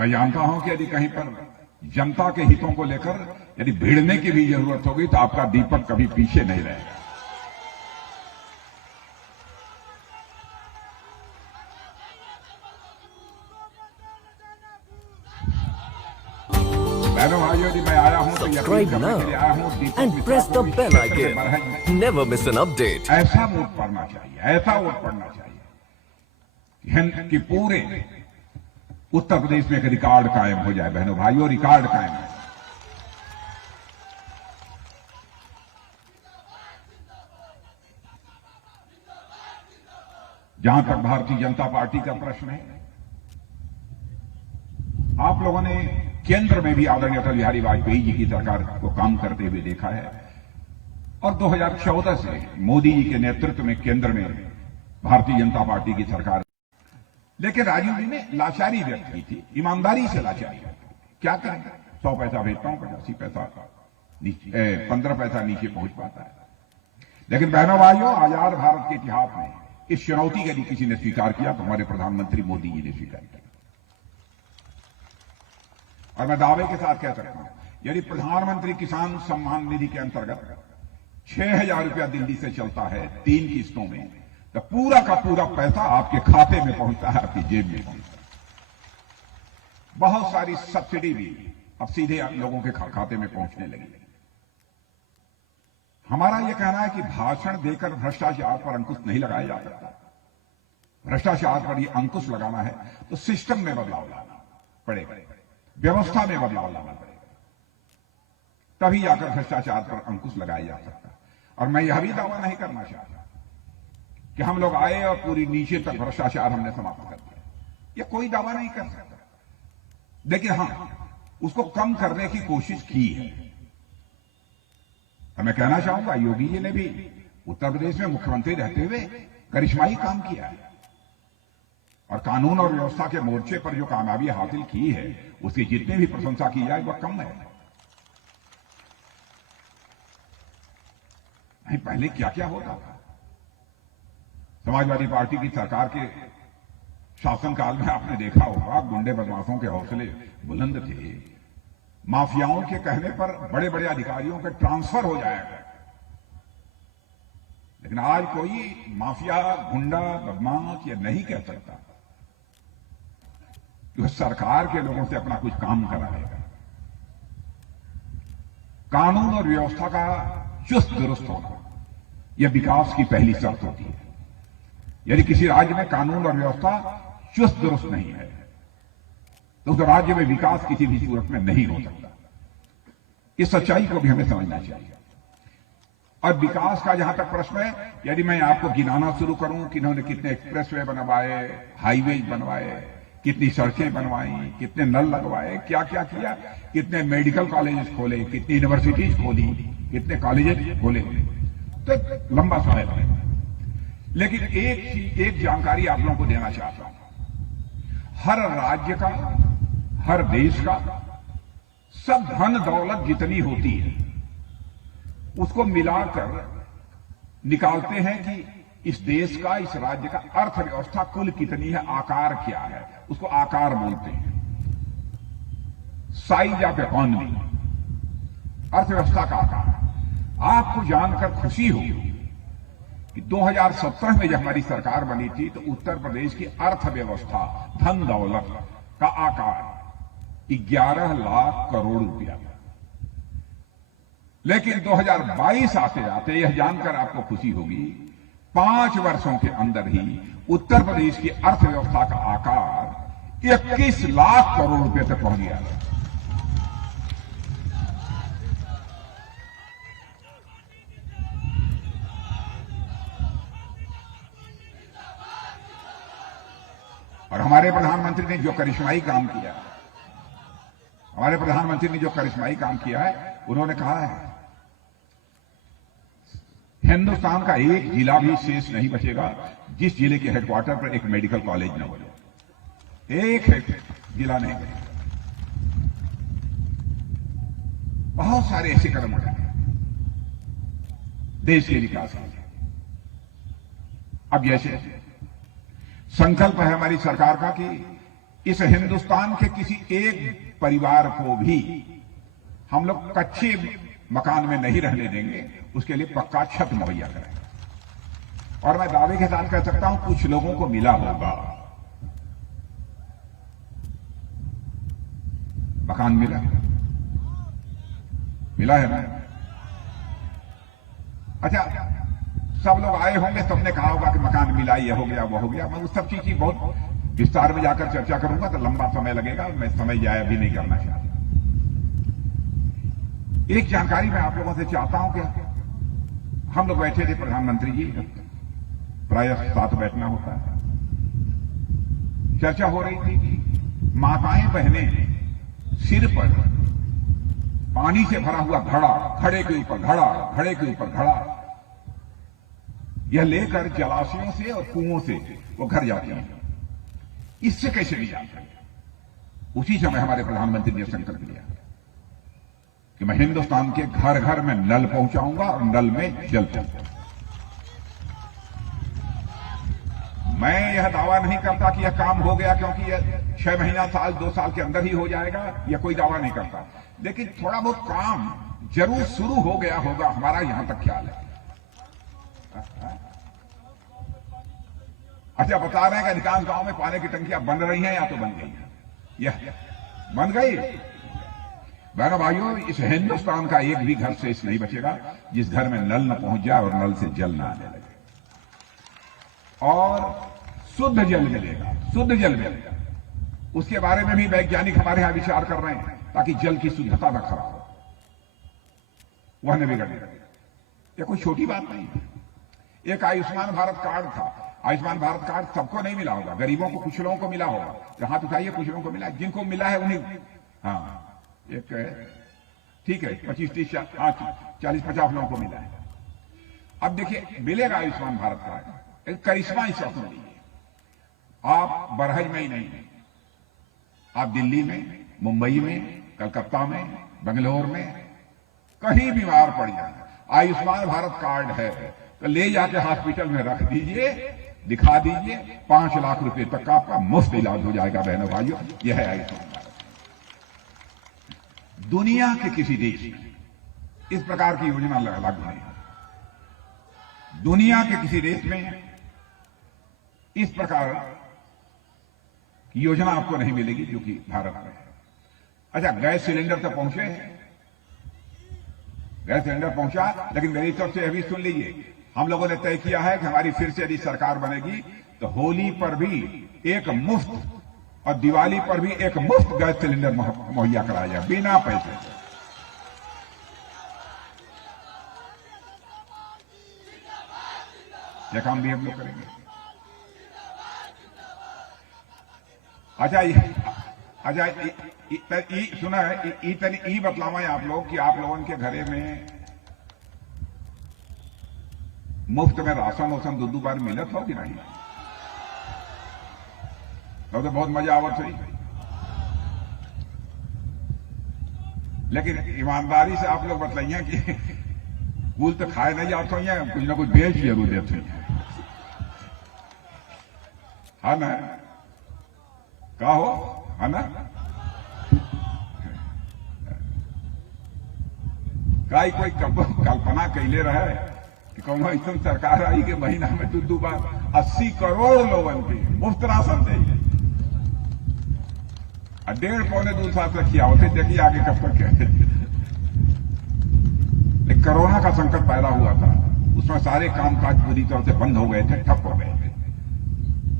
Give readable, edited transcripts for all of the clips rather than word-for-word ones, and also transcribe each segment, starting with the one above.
मैं जानता हूं कि यदि कहीं पर जनता के हितों को लेकर यदि भिड़ने की भी जरूरत होगी तो आपका दीपक कभी पीछे नहीं रहेगा। बहनों भाइयों, यदि मैं आया हूं तो Subscribe now and press the bell icon. Never miss an update. ऐसा वोट पड़ना चाहिए, ऐसा वोट पड़ना चाहिए कि पूरे उत्तर प्रदेश में एक रिकॉर्ड कायम हो जाए। बहनों भाइयों, रिकॉर्ड कायम है। जहां तक भारतीय जनता पार्टी का प्रश्न है, आप लोगों ने केंद्र में भी आदरणीय अटल बिहारी वाजपेयी जी की सरकार को काम करते हुए देखा है और 2014 से मोदी जी के नेतृत्व में केंद्र में भारतीय जनता पार्टी की सरकार। लेकिन राजीव जी ने लाचारी व्यक्त की थी, ईमानदारी से लाचारी व्यक्त की। क्या करें, 100 पैसा भेजता हूं, 85 पैसा नीचे, 15 पैसा नीचे पहुंच पाता है। लेकिन बहनों भाइयों, आजाद भारत के इतिहास में इस चुनौती यदि किसी ने स्वीकार किया तो हमारे प्रधानमंत्री मोदी जी ने स्वीकार किया। और मैं दावे के साथ कह सकता हूं, यदि प्रधानमंत्री किसान सम्मान निधि के अंतर्गत 6,000 रुपया दिल्ली से चलता है 3 किस्तों में, तो पूरा का पूरा पैसा आपके खाते में पहुंचता है, आपकी जेब में पहुंचता है। बहुत सारी सब्सिडी भी अब सीधे आप लोगों के खाते में पहुंचने लगी। हमारा यह कहना है कि भाषण देकर भ्रष्टाचार पर अंकुश नहीं लगाया जा सकता। भ्रष्टाचार पर यह अंकुश लगाना है तो सिस्टम में बदलाव लाना पड़ेगा, व्यवस्था में बदलाव लाना पड़ेगा, तभी जाकर भ्रष्टाचार पर अंकुश लगाया जा सकता। और मैं यह भी दावा नहीं करना चाहता कि हम लोग आए और पूरी नीचे तक भ्रष्टाचार हमने समाप्त कर दिया। यह कोई दावा नहीं कर सकता, लेकिन हां, उसको कम करने की कोशिश की है। और मैं कहना चाहूंगा, योगी जी ने भी उत्तर प्रदेश में मुख्यमंत्री रहते हुए करिश्माई काम किया है और कानून और व्यवस्था के मोर्चे पर जो कामयाबी हासिल की है उसकी जितनी भी प्रशंसा की जाए वह कम है। नहीं, पहले क्या क्या होता था। समाजवादी पार्टी की सरकार के शासनकाल में आपने देखा होगा, गुंडे बदमाशों के हौसले बुलंद थे। माफियाओं के कहने पर बड़े बड़े अधिकारियों के ट्रांसफर हो जाएगा। लेकिन आज कोई माफिया, गुंडा, बदमाश ये नहीं कह सकता कि वह सरकार के लोगों से अपना कुछ काम कराएगा। कानून और व्यवस्था का चुस्त दुरुस्त होना यह विकास की पहली शर्त होती है। यदि किसी राज्य में कानून और व्यवस्था चुस्त दुरुस्त नहीं है तो उस राज्य में विकास किसी भी सूरत में नहीं हो सकता। इस सच्चाई को भी हमें समझना चाहिए। और विकास का जहां तक प्रश्न है, यदि मैं आपको गिनाना शुरू करूं कि इन्होंने कितने एक्सप्रेसवे बनवाए, हाईवेज बनवाए, कितनी सड़कें बनवाई, कितने नल लगवाए, क्या क्या किया, कितने मेडिकल कॉलेजेस खोले, कितनी यूनिवर्सिटीज खोली, कितने कॉलेजेस खोले, तो लंबा समय लगेगा। लेकिन एक जानकारी आप लोगों को देना चाहता हूं। हर राज्य का, हर देश का सब धन दौलत जितनी होती है उसको मिलाकर निकालते हैं कि इस देश का, इस राज्य का अर्थव्यवस्था कुल कितनी है, आकार क्या है, उसको आकार बोलते हैं, साइज ऑफ इकोनॉमी, अर्थव्यवस्था का आकार। आपको जानकर खुशी होगी कि 2017 में जब हमारी सरकार बनी थी तो उत्तर प्रदेश की अर्थव्यवस्था, धन दौलत का आकार 11 लाख करोड़ रुपया था। लेकिन 2022 आते आते यह जानकर आपको खुशी होगी, 5 वर्षों के अंदर ही उत्तर प्रदेश की अर्थव्यवस्था का आकार 21 लाख करोड़ रुपए तक पहुंच गया। और हमारे प्रधानमंत्री ने जो करिश्माई काम किया, हमारे प्रधानमंत्री ने जो करिश्माई काम किया है, उन्होंने कहा है हिंदुस्तान का एक जिला भी शेष नहीं बचेगा जिस जिले के हेडक्वार्टर पर एक मेडिकल कॉलेज न हो। एक जिला नहीं बचेगा। बहुत सारे ऐसे कदम उठाए देश के विकास के लिए। अब जैसे संकल्प है हमारी सरकार का कि इस हिंदुस्तान के किसी एक परिवार को भी हम लोग कच्चे मकान में नहीं रहने देंगे, उसके लिए पक्का छत मुहैया करेंगे। और मैं दावे के साथ कह सकता हूं कुछ लोगों को मिला होगा, मकान मिला है ना। अच्छा, सब लोग आए होंगे, सबने कहा होगा कि मकान मिला, ये हो गया वो हो गया। मैं उस सब चीज की बहुत विस्तार में जाकर चर्चा करूंगा तो लंबा समय लगेगा, मैं समय जाया भी नहीं करना चाहता। एक जानकारी मैं आप लोगों से चाहता हूं कि हम लोग बैठे थे, प्रधानमंत्री जी, प्राय साथ बैठना होता है, चर्चा हो रही थी कि माताएं बहनें सिर पर पानी से भरा हुआ घड़ा, घड़े के ऊपर घड़ा, घड़े के ऊपर घड़ा, यह लेकर जलाशयों से और कुओं से वो घर जाती हैं। इससे कैसे नहीं जाता? उसी समय हमारे प्रधानमंत्री ने संकल्प लिया कि मैं हिंदुस्तान के घर घर में नल पहुंचाऊंगा और नल में जल पहुंचाऊंगा। मैं यह दावा नहीं करता कि यह काम हो गया, क्योंकि यह 6 महीना, साल, 2 साल के अंदर ही हो जाएगा, यह कोई दावा नहीं करता, लेकिन थोड़ा बहुत काम जरूर शुरू हो गया होगा, हमारा यहां तक ख्याल है। अच्छा, बता रहे हैं कि अधिकांश गांव में पानी की टंकियां बन रही हैं या तो बन गई हैं। यह बन गई। बहनों भाइयों, इस हिंदुस्तान का एक भी घर शेष नहीं बचेगा जिस घर में नल न पहुंच जाए और नल से जल न आने लगे, और शुद्ध जल मिलेगा, शुद्ध जल मिलेगा। उसके बारे में भी वैज्ञानिक हमारे यहां विचार कर रहे हैं, ताकि जल की शुद्धता न खराब हो, वह न बिगड़ने लगे। यह कोई छोटी बात नहीं है। एक आयुष्मान भारत कार्ड था। आयुष्मान भारत कार्ड सबको नहीं मिला होगा, गरीबों को, कुछ लोगों को मिला होगा। हाथ उठाइए, कुछ लोगों को मिला, जिनको मिला है उन्हीं, हाँ, एक ठीक है, 25-30, 40-50 लोगों को मिला है। अब देखिए, मिलेगा आयुष्मान भारत कार्ड, एक करिश्मा इस वक्त नहीं है। आप बरहज में ही नहीं, आप दिल्ली में, मुंबई में, कलकत्ता में, बेंगलोर में कहीं बीमार पड़ जाए, आयुष्मान भारत कार्ड है तो ले जाके हॉस्पिटल में रख दीजिए, दिखा दीजिए, 5 लाख रुपए तक का आपका मुफ्त इलाज हो जाएगा। बहनों भाइयों, यह है आयुष्मान भारत। दुनिया के किसी देश में इस प्रकार की योजना लागू नहीं है। दुनिया के किसी देश में इस प्रकार की योजना आपको नहीं मिलेगी जो कि भारत में है। अच्छा, गैस सिलेंडर तक पहुंचे, गैस सिलेंडर पहुंचा, लेकिन मेरी तरफ से यह भी सुन लीजिए, हम लोगों ने तय किया है कि हमारी फिर से यदि सरकार बनेगी तो होली पर भी एक मुफ्त और दिवाली पर भी एक मुफ्त गैस सिलेंडर मुहैया कराया जाए, बिना पैसे। यह काम भी हम लोग करेंगे। अच्छा, सुना है, ई बतलावा आप लोग कि आप लोगों के घरे में मुफ्त में राशन वोसन 2 बार मिलत हो कि नहीं? तो बहुत मजा आवत हुई, लेकिन ईमानदारी से आप लोग बतलाइए कि कुल तो खाए नहीं जाते हैं, कुछ ना कुछ बेच जरूर देते हैं, है ना? का हो, है ना? कोई कल्पना कैले रहे कि कौन ऐसा सरकार आई कि महीना में 2 बार 80 करोड़ लोगों के मुफ्त राशन देंगे, 1.5-2 साल तक किया होते, देखिए आगे कब तक कहते। कोरोना का संकट पैदा हुआ था, उसमें सारे कामकाज पूरी तरह से बंद हो गए थे, ठप हो गए थे,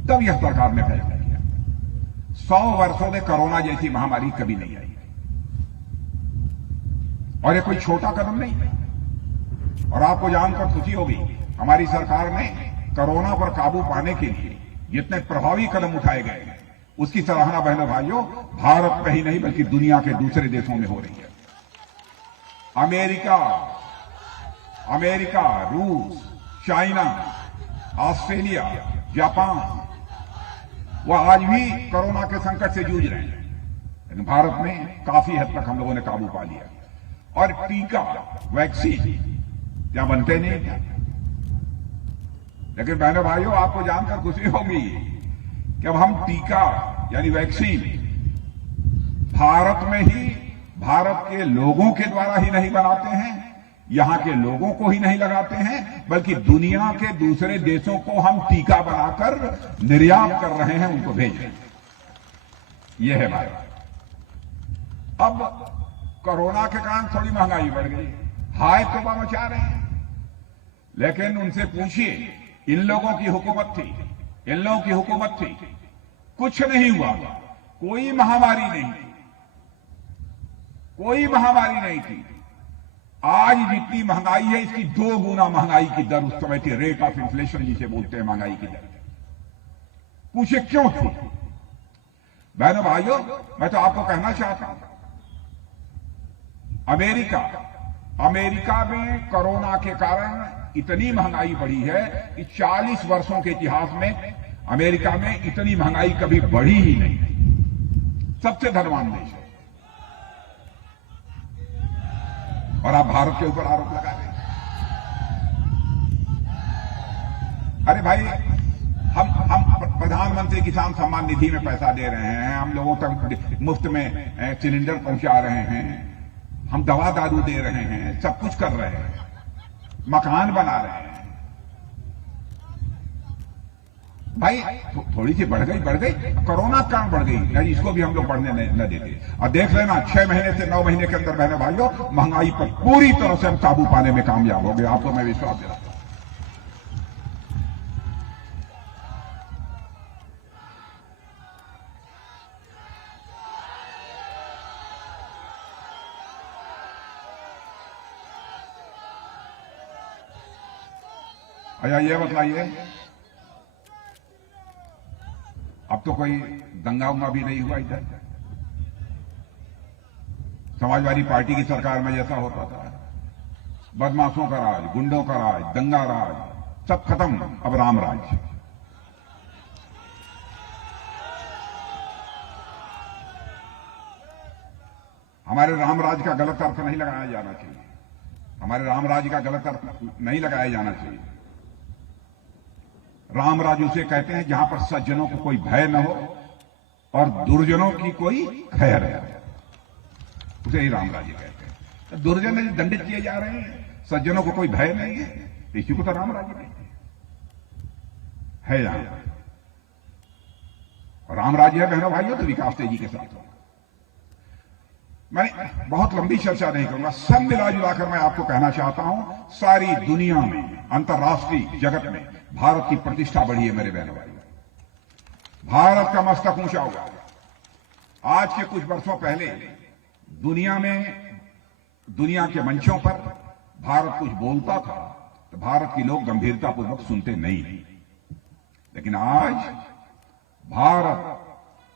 तब यह सरकार ने फैसला किया। 100 वर्षों में कोरोना जैसी महामारी कभी नहीं आई, और ये कोई छोटा कदम नहीं है। और आपको जानकर खुशी होगी, हमारी सरकार ने कोरोना पर काबू पाने के लिए जितने प्रभावी कदम उठाए गए हैं, उसकी सराहना बहनों भाइयों भारत में ही नहीं बल्कि दुनिया के दूसरे देशों में हो रही है। अमेरिका, रूस, चाइना, ऑस्ट्रेलिया, जापान, वह आज भी कोरोना के संकट से जूझ रहे हैं, लेकिन भारत में काफी हद तक हम लोगों ने काबू पा लिया। और टीका, वैक्सीन क्या बनते नहीं थे, लेकिन बहनों भाइयों आपको जानकर खुशी होगी कि अब हम टीका यानी वैक्सीन भारत में ही, भारत के लोगों के द्वारा ही नहीं बनाते हैं, यहां के लोगों को ही नहीं लगाते हैं, बल्कि दुनिया के दूसरे देशों को हम टीका बनाकर निर्यात कर रहे हैं, उनको भेज रहे हैं। यह है बात। अब कोरोना के कारण थोड़ी महंगाई बढ़ गई, हाय तौबा मचा रहे हैं, लेकिन उनसे पूछिए, इन लोगों की हुकूमत थी, इन लोगों की हुकूमत थी, कुछ नहीं हुआ, कोई महामारी नहीं थी, कोई महामारी नहीं थी। आज जितनी महंगाई है, इसकी 2 गुना महंगाई की दर उस समय थी, रेट ऑफ इन्फ्लेशन जिसे बोलते हैं, महंगाई की दर। पूछे क्यों थी? बहनों भाइयों, मैं तो आपको कहना चाहता हूं, अमेरिका में कोरोना के कारण इतनी महंगाई बढ़ी है कि 40 वर्षों के इतिहास में अमेरिका में इतनी महंगाई कभी बढ़ी ही नहीं। सबसे धनवान देश है, और आप भारत के ऊपर आरोप लगा रहे हैं। अरे भाई, हम प्रधानमंत्री किसान सम्मान निधि में पैसा दे रहे हैं, हम लोगों तक मुफ्त में सिलेंडर पहुंचा रहे हैं, हम दवा दारू दे रहे हैं, सब कुछ कर रहे हैं, मकान बना रहे हैं। भाई थोड़ी सी बढ़ गई, कोरोना कारण बढ़ गई, नहीं इसको भी हम लोग बढ़ने न देते। और देख लेना, 6 महीने से 9 महीने के अंदर बहनों भाइयों, महंगाई पर पूरी तरह से हम काबू पाने में कामयाब हो गए, आपको मैं विश्वास दिलाता हूं। अच्छा ये बताइए, अब तो कोई दंगा उंगा भी नहीं हुआ इधर? समाजवादी पार्टी की सरकार में जैसा होता था, बदमाशों का राज, गुंडों का राज, दंगा राज, सब खत्म, अब राम राज। हमारे राम राज का गलत अर्थ नहीं लगाया जाना चाहिए, हमारे राम राज का गलत अर्थ नहीं लगाया जाना चाहिए। राम राज उसे कहते हैं जहां पर सज्जनों को कोई भय न हो और दुर्जनों की कोई खैर है, उसे ही राम राज्य कहते हैं। तो दुर्जन दंडित किए जा रहे हैं, सज्जनों को कोई भय नहीं है, इसी को तो राम राज्य कहते हैं। यहां राम राज्य है बहनों भाइयों, तो विकास तेजी के साथ होगा। मैं बहुत लंबी चर्चा नहीं करूंगा, सब मिला जुलाकर मैं आपको कहना चाहता हूं, सारी दुनिया में, अंतर्राष्ट्रीय जगत में भारत की प्रतिष्ठा बढ़ी है मेरे बहनों भाई। भारत का मस्तक ऊंचा हुआ। आज के कुछ वर्षों पहले दुनिया के मंचों पर भारत कुछ बोलता था तो भारत के लोग गंभीरतापूर्वक सुनते नहीं, लेकिन आज भारत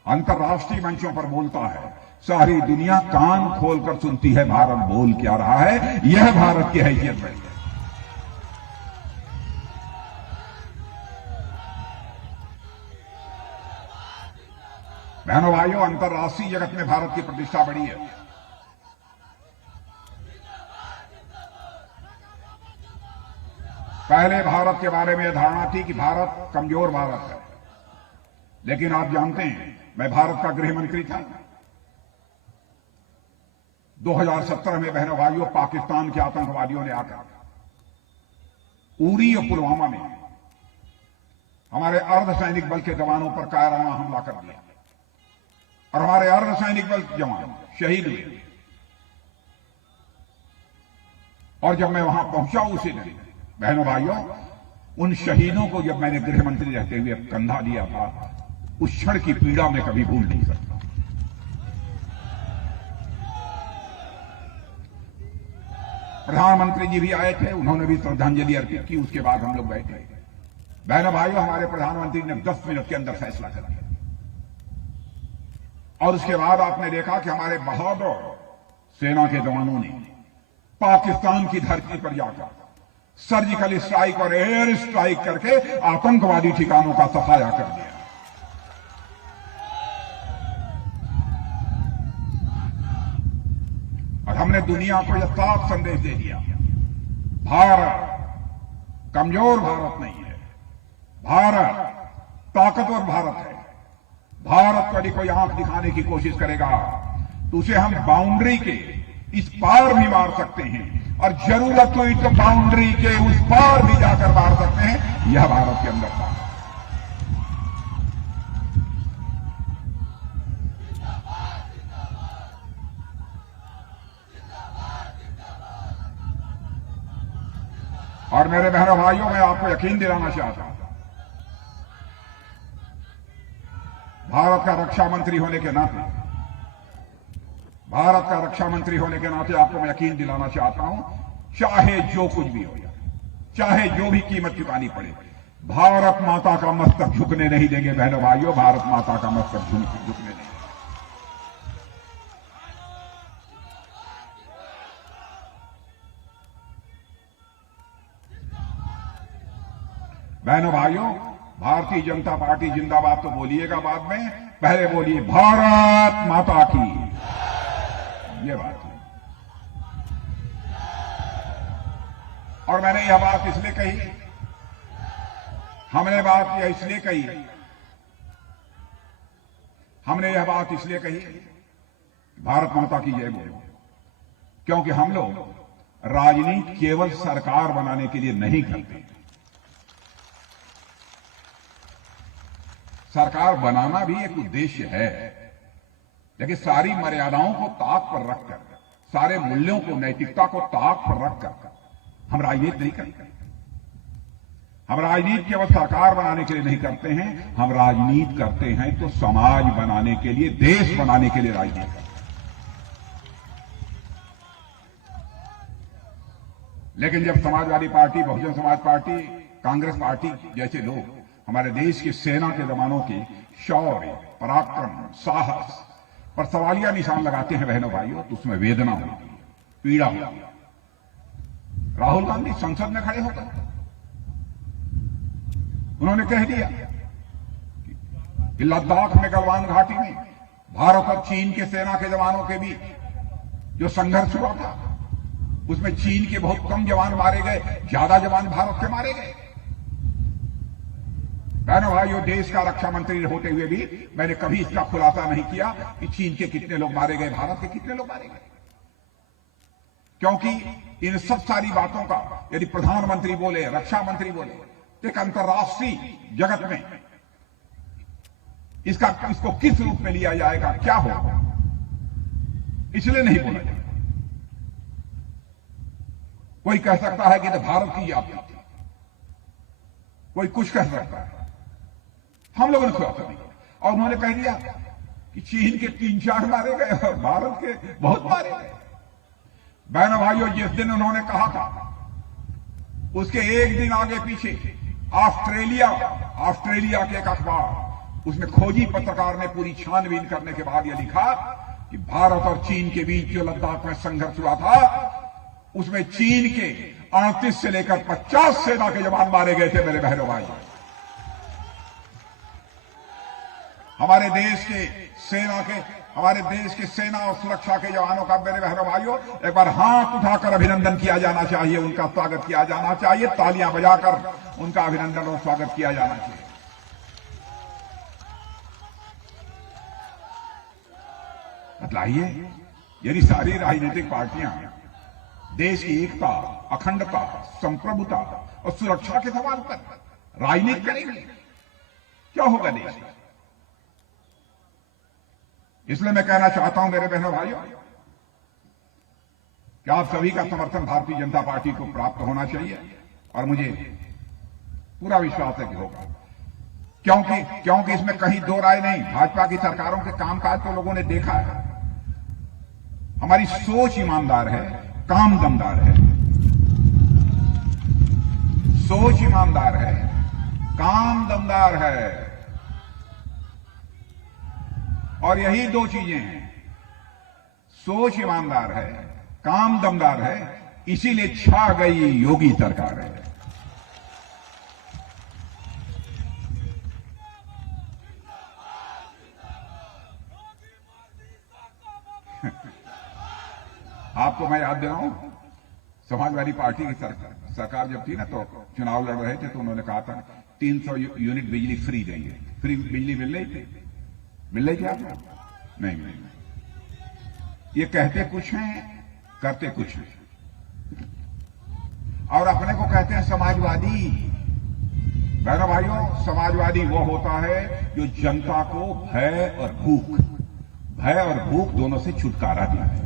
अंतर्राष्ट्रीय मंचों पर बोलता है, सारी दुनिया कान खोलकर सुनती है भारत बोल क्या रहा है। यह भारत की हैसियत बढ़ी है। बहनों भाइयों, अंतर्राष्ट्रीय जगत में भारत की प्रतिष्ठा बढ़ी है। पहले भारत के बारे में यह धारणा थी कि भारत कमजोर भारत है, लेकिन आप जानते हैं, मैं भारत का गृह मंत्री था। 2017 में बहनों भाइयों, पाकिस्तान के आतंकवादियों ने आकर उरी और पुलवामा में हमारे अर्धसैनिक बल के जवानों पर कायराना हमला कर दिया और हमारे अर्धसैनिक बल के जवान शहीद हुए। और जब मैं वहां पहुंचा उसी दिन, बहनों भाइयों, उन शहीदों को जब मैंने गृह मंत्री रहते हुए कंधा दिया था, उस क्षण की पीड़ा में कभी भूल नहीं सकता। प्रधानमंत्री जी भी आए थे, उन्होंने भी श्रद्धांजलि अर्पित की, उसके बाद हम लोग बैठे। बहनों भाइयों, हमारे प्रधानमंत्री ने 10 मिनट के अंदर फैसला कर दिया और उसके बाद आपने देखा कि हमारे बहादुर सेना के जवानों ने पाकिस्तान की धरती पर जाकर सर्जिकल स्ट्राइक और एयर स्ट्राइक करके आतंकवादी ठिकानों का सफाया कर दिया। और हमने दुनिया को यह साफ संदेश दे दिया, भारत कमजोर भारत नहीं है, भारत ताकतवर भारत है, भारत को यदि कोई आंख दिखाने की कोशिश करेगा तो उसे हम बाउंड्री के इस पार भी मार सकते हैं, और जरूरत हुई तो बाउंड्री के उस पार भी जाकर मार सकते हैं। यह भारत के अंदर था। और मेरे बहनों भाइयों, मैं आपको यकीन दिलाना चाहता हूं, भारत का रक्षा मंत्री होने के नाते, भारत का रक्षा मंत्री होने के नाते आपको मैं यकीन दिलाना चाहता हूं, चाहे जो कुछ भी हो जाए, चाहे जो भी कीमत चुकानी पड़े, भारत माता का मस्तक झुकने नहीं देंगे। बहनों भाइयों, भारत माता का मस्तक झुकने नहीं। बहनों भाइयों, भारतीय जनता पार्टी जिंदाबाद तो बोलिएगा बाद में, पहले बोलिए भारत माता की। ये बात है। और मैंने यह बात इसलिए कही, हमने बात यह इसलिए कही, हमने यह बात इसलिए कही, भारत माता की जय बोलो, क्योंकि हम लोग राजनीति केवल सरकार बनाने के लिए नहीं करते। सरकार बनाना भी एक उद्देश्य है, लेकिन सारी मर्यादाओं को ताक पर रखकर, सारे मूल्यों को, नैतिकता को ताक पर रखकर हम राजनीति नहीं करते। हम राजनीति केवल सरकार बनाने के लिए नहीं करते हैं, हम राजनीति करते हैं तो समाज बनाने के लिए, देश बनाने के लिए राजनीति करते हैं। लेकिन जब Samajwadi party, Bahujan Samaj party, Congress party जैसे लोग हमारे देश की सेना के जवानों के शौर्य, पराक्रम, साहस पर सवालिया निशान लगाते हैं बहनों भाइयों, तो उसमें वेदना होती है, पीड़ा होती है। राहुल गांधी संसद में खड़े होकर उन्होंने कह दिया कि लद्दाख में, गलवान घाटी में भारत और चीन के सेना के जवानों के बीच जो संघर्ष हुआ था, उसमें चीन के बहुत कम जवान मारे गए, ज्यादा जवान भारत के मारे गए। बहनों भाइयों, देश का रक्षा मंत्री होते हुए भी मैंने कभी इसका खुलासा नहीं किया कि चीन के कितने लोग मारे गए, भारत के कितने लोग मारे गए, क्योंकि इन सब सारी बातों का यदि प्रधानमंत्री बोले, रक्षा मंत्री बोले, तो एक अंतर्राष्ट्रीय जगत में इसको किस रूप में लिया जाएगा, क्या होगा, इसलिए नहीं बोला जाएगा। कोई कह सकता है कि तो भारत की आपत्ति थी, कोई कुछ कह सकता है, हम लोगों ने खुलासा नहीं किया। और उन्होंने कह दिया कि चीन के 3-4 मारे गए और भारत के बहुत मारे गए। बहनों भाइयों, जिस दिन उन्होंने कहा था, उसके एक दिन आगे पीछे ऑस्ट्रेलिया के एक अखबार, उसमें खोजी पत्रकार ने पूरी छानबीन करने के बाद यह लिखा कि भारत और चीन के बीच जो लद्दाख में संघर्ष हुआ था, उसमें चीन के 38 से लेकर 50 सेना के जवान मारे गए थे। मेरे बहनों भाइयों, हमारे देश के सेना और सुरक्षा के जवानों का, मेरे बहनों भाइयों, एक बार हाथ उठाकर अभिनंदन किया जाना चाहिए, उनका स्वागत किया जाना चाहिए, तालियां बजाकर उनका अभिनंदन और स्वागत किया जाना चाहिए। बतलाइए, यदि सारी राजनीतिक पार्टियां देश की एकता, अखंडता, संप्रभुता और सुरक्षा के सवाल पर राजनीति करेंगे, क्या होगा देश का? इसलिए मैं कहना चाहता हूं मेरे बहनों भाइयों कि आप सभी का समर्थन भारतीय जनता पार्टी को प्राप्त होना चाहिए, और मुझे पूरा विश्वास है कि होगा, क्योंकि इसमें कहीं दो राय नहीं। भाजपा की सरकारों के कामकाज को लोगों ने देखा है। हमारी सोच ईमानदार है, काम दमदार है। सोच ईमानदार है, काम दमदार है, और यही दो चीजें हैं। सोच ईमानदार है, काम दमदार है, इसीलिए छा गई योगी सरकार है। आपको मैं याद दिलाऊं, समाजवादी पार्टी की सरकार जब थी ना, तो चुनाव लड़ रहे थे, तो उन्होंने कहा था 300 यूनिट बिजली फ्री देंगे। फ्री बिजली मिल रही थी, मिल रही क्या आपको? नहीं नहीं, ये कहते कुछ हैं, करते कुछ हैं, और अपने को कहते हैं समाजवादी। बहनों भाइयों, समाजवादी वो होता है जो जनता को भय और भूख दोनों से छुटकारा दिलाए।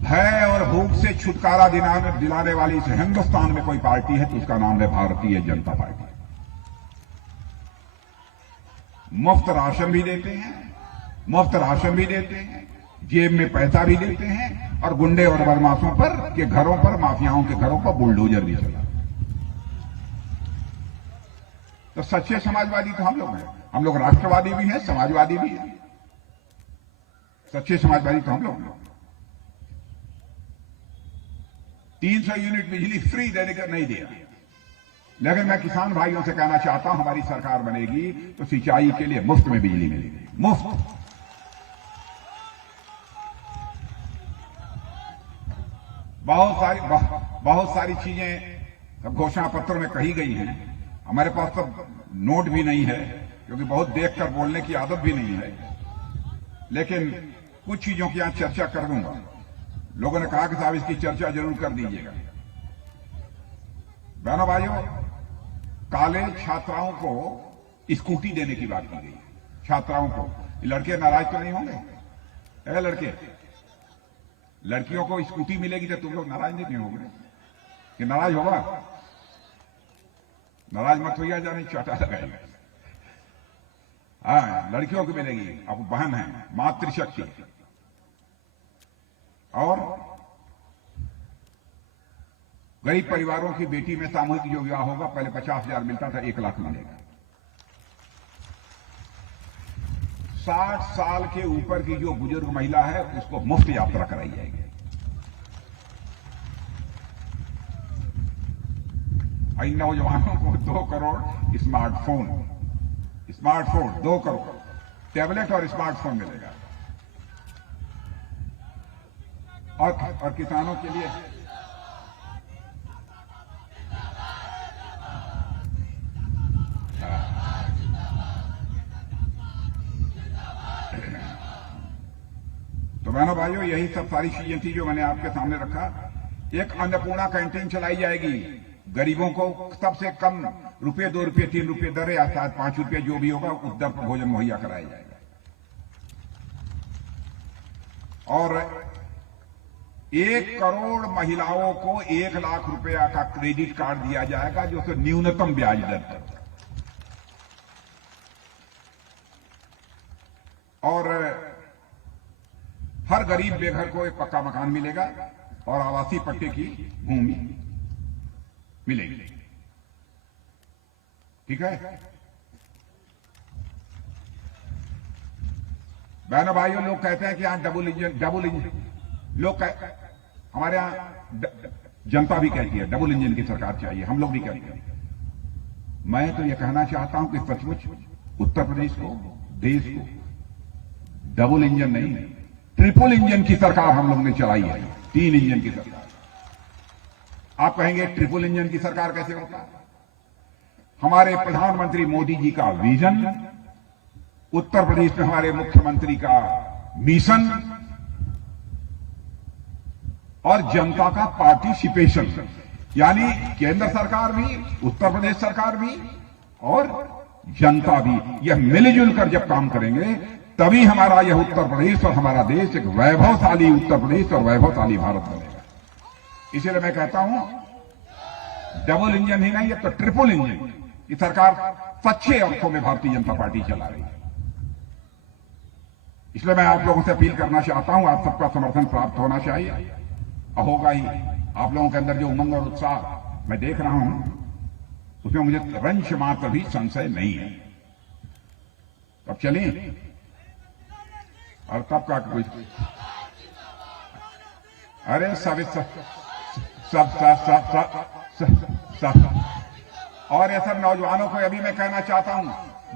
भय और भूख से छुटकारा दिलाने वाली इस हिंदुस्तान में कोई पार्टी है तो उसका नाम है भारतीय जनता पार्टी। मुफ्त राशन भी देते हैं, जेब में पैसा भी देते हैं, और गुंडे और बदमाशों पर के घरों पर, माफियाओं के घरों पर बुलडोजर भी चला। तो सच्चे समाजवादी तो हम लोग हैं। हम लोग राष्ट्रवादी भी हैं, समाजवादी भी हैं। सच्चे समाजवादी तो हम लोग हैं। 300 यूनिट बिजली फ्री देने का नहीं दिया, लेकिन मैं किसान भाइयों से कहना चाहता हूं, हमारी सरकार बनेगी तो सिंचाई के लिए मुफ्त में बिजली मिलेगी, मुफ्त। बहुत सारी चीजें घोषणा पत्र में कही गई हैं। हमारे पास तो नोट भी नहीं है, क्योंकि बहुत देखकर बोलने की आदत भी नहीं है, लेकिन कुछ चीजों की यहां चर्चा कर दूंगा। लोगों ने कहा कि साहब इसकी चर्चा जरूर कर दीजिएगा। बहनों भाइयों, कॉलेज छात्राओं को स्कूटी देने की बात की गई। छात्राओं को, लड़के नाराज तो नहीं होंगे? लड़के, लड़कियों को स्कूटी मिलेगी तो तुम लोग नाराज नहीं होंगे? कि नाराज होगा? नाराज मत होइए, जाने चाटा लगाएगा। हाँ, लड़कियों को मिलेगी। अब बहन है, मातृशक्ति। और गरीब परिवारों की बेटी में सामूहिक जो विवाह होगा, पहले 50,000 मिलता था, 1 लाख मिलेगा। 60 साल के ऊपर की जो बुजुर्ग महिला है उसको मुफ्त यात्रा कराई जाएगी। इन नौजवानों को 2 करोड़ स्मार्टफोन 2 करोड़ टैबलेट और स्मार्टफोन मिलेगा। और किसानों के लिए तो बहनों भाइयों, यही सब सारी चीजें थी जो मैंने आपके सामने रखा। एक अन्नपूर्णा कैंटीन चलाई जाएगी। गरीबों को सबसे कम ₹2, ₹3, 3 दर या शायद ₹5 जो भी होगा उस दर पर भोजन मुहैया कराया जाएगा। और 1 करोड़ महिलाओं को 1 लाख रुपया का क्रेडिट कार्ड दिया जाएगा, जो कि न्यूनतम ब्याज दर पर। और हर गरीब बेघर को एक पक्का मकान मिलेगा और आवासीय पट्टे की भूमि मिलेगी। ठीक है बहनों भाइयों, लोग कहते हैं कि यहां डबल इंजन लोग हमारे यहां जनता भी कहती है डबल इंजन की सरकार चाहिए, हम लोग भी कहते हैं। मैं तो यह कहना चाहता हूं कि सचमुच उत्तर प्रदेश को, देश को डबल इंजन नहीं, ट्रिपल इंजन की सरकार हम लोग ने चलाई है। 3 इंजन की सरकार। आप कहेंगे ट्रिपल इंजन की सरकार कैसे होता है? हमारे प्रधानमंत्री मोदी जी का विजन, उत्तर प्रदेश में हमारे मुख्यमंत्री का मिशन और जनता का पार्टिसिपेशन, यानी केंद्र सरकार भी, उत्तर प्रदेश सरकार भी और जनता भी, यह मिलजुल कर जब काम करेंगे तभी हमारा यह उत्तर प्रदेश और हमारा देश एक वैभवशाली उत्तर प्रदेश और वैभवशाली भारत बनेगा। इसलिए मैं कहता हूं डबल इंजन ही नहीं, ये तो ट्रिपल इंजन की सरकार सच्चे अर्थों में भारतीय जनता पार्टी चला रही है। इसलिए मैं आप लोगों से अपील करना चाहता हूं, आप सबका समर्थन प्राप्त होना चाहिए और होगा ही। आप लोगों के अंदर जो उमंग और उत्साह मैं देख रहा हूं, उसमें मुझे रंच मात्र भी संशय नहीं है। अब चलिए, और तब का कुछ अरे सब और ये सब नौजवानों को अभी मैं कहना चाहता हूं,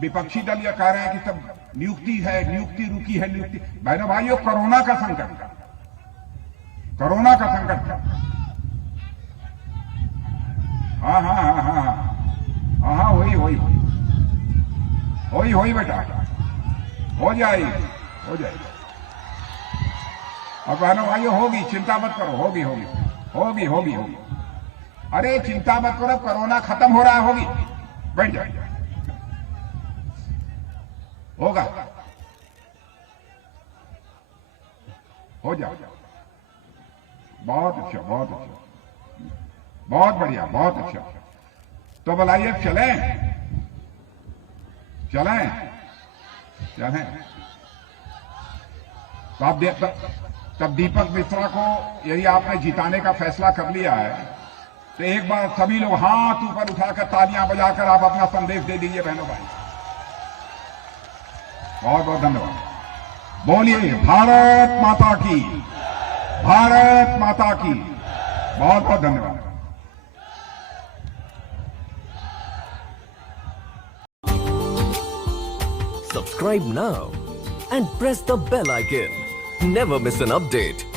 विपक्षी दल ये कह रहे हैं कि सब नियुक्ति है, नियुक्ति रुकी है, नियुक्ति। बहनों भाइयों, कोरोना का संकट था, हाँ, वही बेटा, हो जाएगी, हो जाएगी। और बहनों भाइयों होगी, चिंता मत करो, होगी होगी होगी होगी होगी। अरे चिंता मत करो, कोरोना खत्म हो रहा है, होगी। बैठ जाओ, होगा, हो जाओ। बहुत अच्छा, बहुत अच्छा, बहुत बढ़िया, बहुत अच्छा। तो बुलाइए, चलें चलें चलें। तो आप तब दीपक मिश्रा को यदि आपने जिताने का फैसला कर लिया है तो एक बार सभी लोग हाथ ऊपर उठाकर तालियां बजाकर आप अपना संदेश दे दीजिए बहनों भाई। बहुत बहुत धन्यवाद। बोलिए भारत माता की, भारत माता की। बहुत बहुत धन्यवाद। Subscribe now and press the bell icon. Never miss an update.